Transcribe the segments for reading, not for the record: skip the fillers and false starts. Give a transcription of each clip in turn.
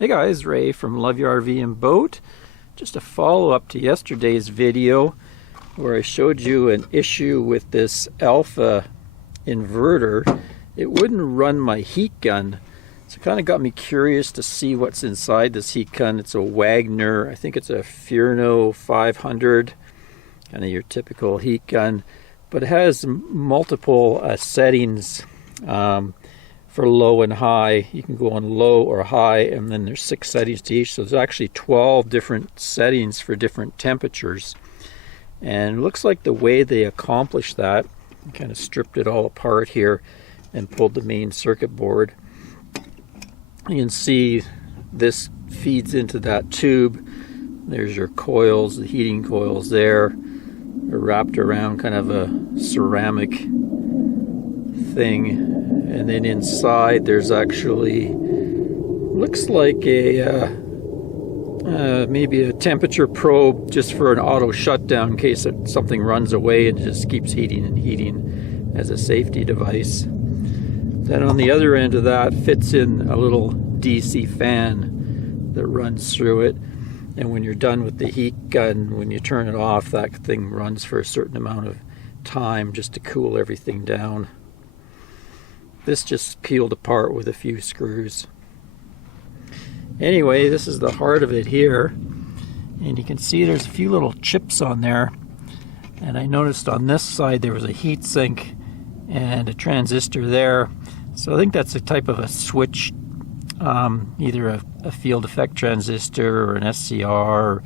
Hey guys, Ray from Love Your RV and Boat. Just a follow-up to yesterday's video where I showed you an issue with this alpha inverter. It wouldn't run my heat gun, so it kind of got me curious to see what's inside this heat gun. It's a Wagner, I think it's a Furno 500, kind of your typical heat gun, but it has multiple settings for low and high. You can go on low or high, and then there's 6 settings to each, so there's actually 12 different settings for different temperatures. And it looks like the way they accomplished that, I kind of stripped it all apart here and pulled the main circuit board. You can see this feeds into that tube. There's your coils, the heating coils there. They're wrapped around kind of a ceramic thing. And then inside there's actually, looks like a maybe a temperature probe just for an auto shutdown in case something runs away and just keeps heating and heating as a safety device. Then on the other end of that fits in a little DC fan that runs through it. And when you're done with the heat gun, when you turn it off, that thing runs for a certain amount of time just to cool everything down. This just peeled apart with a few screws. Anyway, this is the heart of it here. And you can see there's a few little chips on there. And I noticed on this side there was a heat sink and a transistor there. So I think that's a type of a switch, either a field effect transistor or an SCR. Or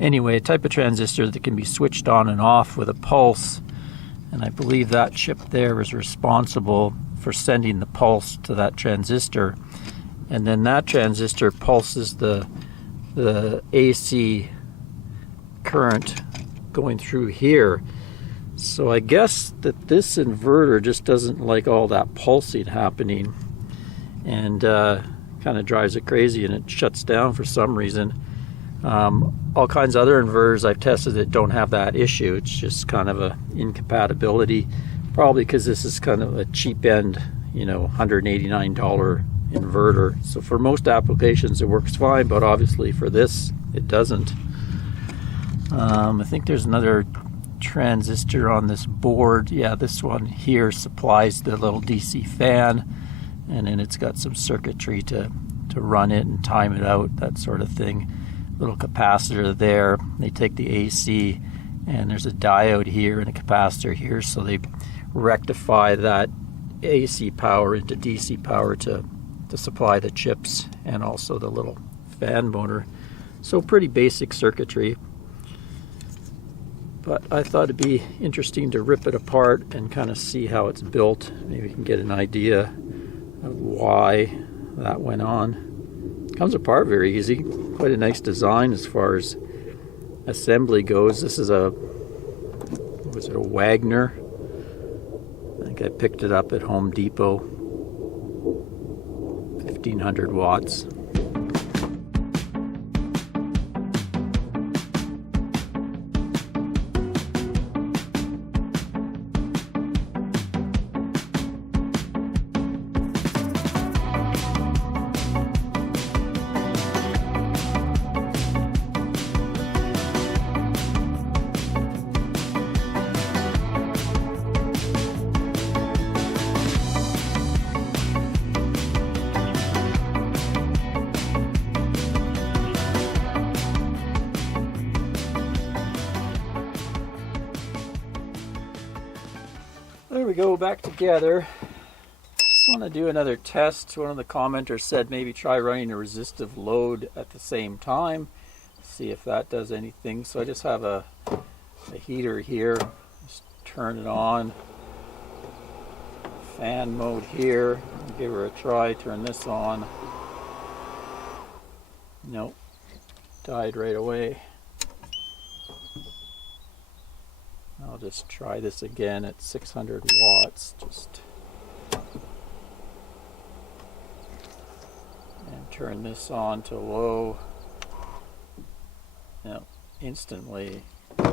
anyway, a type of transistor that can be switched on and off with a pulse. And I believe that chip there is responsible for sending the pulse to that transistor, and then that transistor pulses the AC current going through here. So I guess that this inverter just doesn't like all that pulsing happening, and kind of drives it crazy, and it shuts down for some reason. All kinds of other inverters I've tested that don't have that issue. It's just kind of a incompatibility. Probably because this is kind of a cheap end, $189 inverter. So for most applications it works fine, but obviously for this it doesn't. I think there's another transistor on this board. Yeah, this one here supplies the little DC fan, and then it's got some circuitry to run it and time it out, that sort of thing. Little capacitor there. They take the AC, and there's a diode here and a capacitor here, so they rectify that AC power into DC power to supply the chips and also the little fan motor. So pretty basic circuitry, but I thought it'd be interesting to rip it apart and kind of see how it's built. Maybe you can get an idea of why that went on. Comes apart very easy. Quite a nice design as far as assembly goes. This is a Wagner. I think I picked it up at Home Depot. 1500 watts. There we go, back together. Just want to do another test. One of the commenters said maybe try running a resistive load at the same time, see if that does anything. So I just have a heater here. Just turn it on. Fan mode here. Give her a try. Turn this on. Nope, died right away. I'll just try this again at 600 watts, and turn this on to low. Now, instantly. So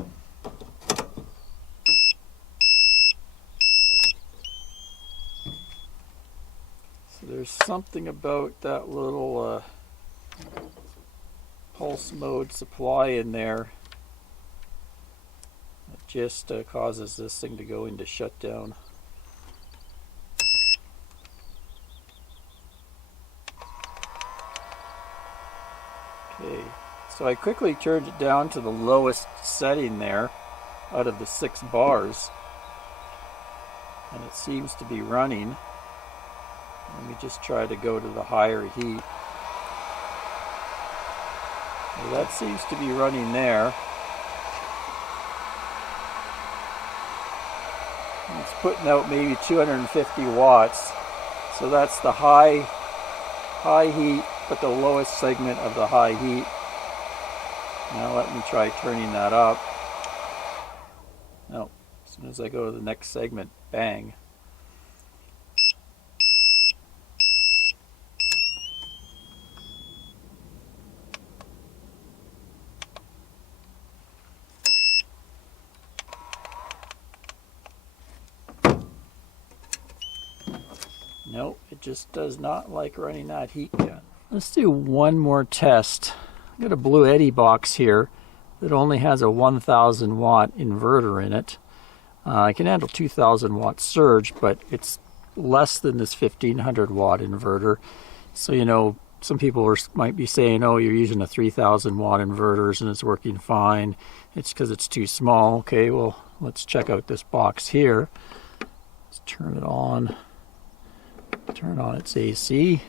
there's something about that little pulse mode supply in there. It just causes this thing to go into shutdown. Okay, so I quickly turned it down to the lowest setting there out of the 6 bars, and it seems to be running. Let me just try to go to the higher heat. Well, that seems to be running there. And it's putting out maybe 250 watts. So that's the high heat, but the lowest segment of the high heat. Now let me try turning that up. No, as soon as I go to the next segment, bang. Nope, it just does not like running that heat gun. Let's do one more test. I've got a Blue Eddy box here that only has a 1000 watt inverter in it. I can handle 2000 watt surge, but it's less than this 1500 watt inverter. So, you know, some people might be saying, oh, you're using a 3000 watt inverters and it's working fine. It's because it's too small. Okay, well, let's check out this box here. Let's turn it on. Turn on its AC,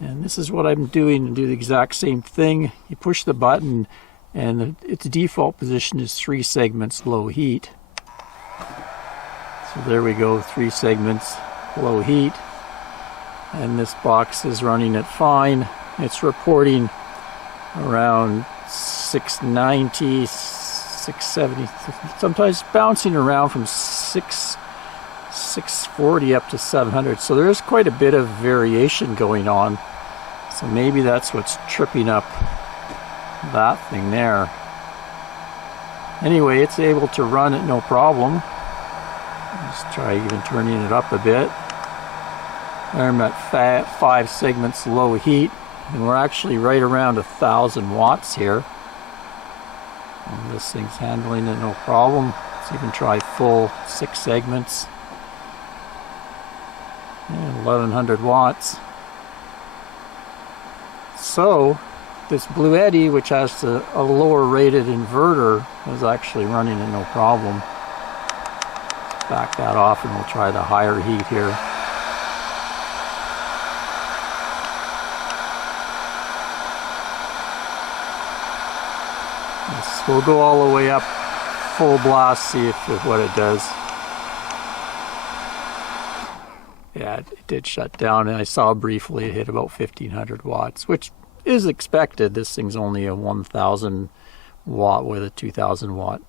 and this is what I'm doing to do the exact same thing. You push the button and its default position is 3 segments low heat. So there we go, 3 segments low heat, and this box is running it fine. It's reporting around 690, 670, sometimes bouncing around from 640 up to 700, so there is quite a bit of variation going on. So maybe that's what's tripping up that thing there. Anyway, it's able to run it no problem. Let's try even turning it up a bit. I'm at 5 segments low heat, and we're actually right around 1000 watts here. And this thing's handling it no problem. Let's even try full 6 segments. And 1100 watts. So this Blue Eddy, which has a lower rated inverter, is actually running it no problem. Back that off and we'll try the higher heat here. Yes, we'll go all the way up full blast, see if what it does. Yeah, it did shut down, and I saw briefly it hit about 1500 watts, which is expected. This thing's only a 1000 watt with a 2000 watt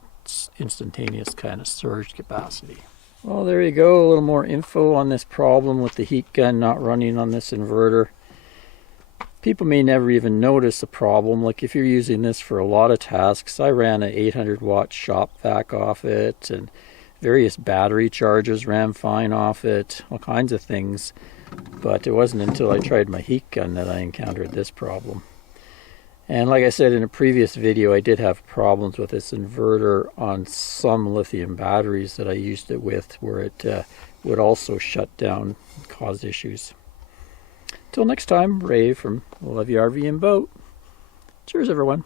instantaneous kind of surge capacity. Well, there you go, a little more info on this problem with the heat gun not running on this inverter. People may never even notice the problem. Like if you're using this for a lot of tasks, I ran an 800 watt shop vac off it, and various battery chargers ran fine off it, all kinds of things. But it wasn't until I tried my heat gun that I encountered this problem. And like I said in a previous video, I did have problems with this inverter on some lithium batteries that I used it with, where it would also shut down and cause issues. Till next time, Ray from Love You RV and Boat. Cheers, everyone.